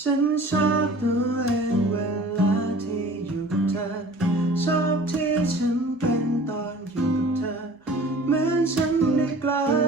ฉันชอบตัวเองเวลาที่อยู่กับเธอ ชอบที่ฉันเป็นตอนอยู่กับเธอ เหมือนฉันได้กลาย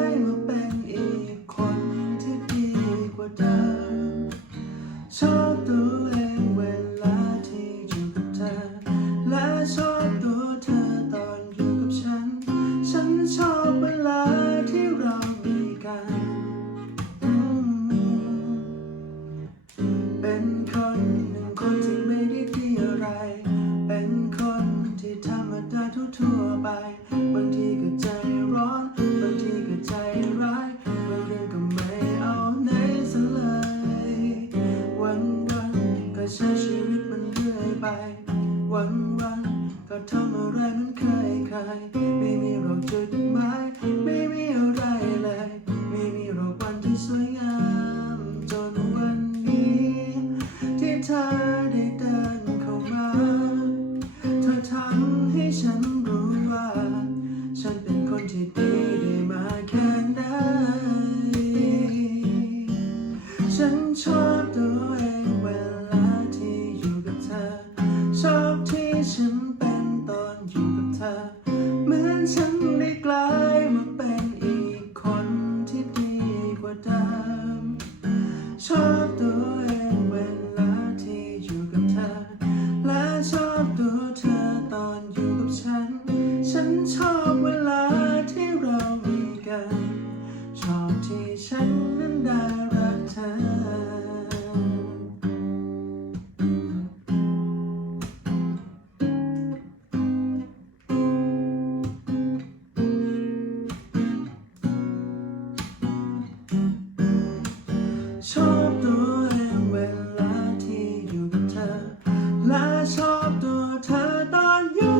ชีวิตมันเรื่อยไป วันวันก็ทำอะไรมันเคยเคยไม่มีหรอกจุดหมายไม่มีอะไรเลย ไม่มีหรอกวันที่สวยงาม จนวันนี้ ที่เธอได้เดินเข้ามา เธอทำให้ฉันรู้ว่า ฉันเป็นคนที่ดี เหมือนฉันได้กลา you.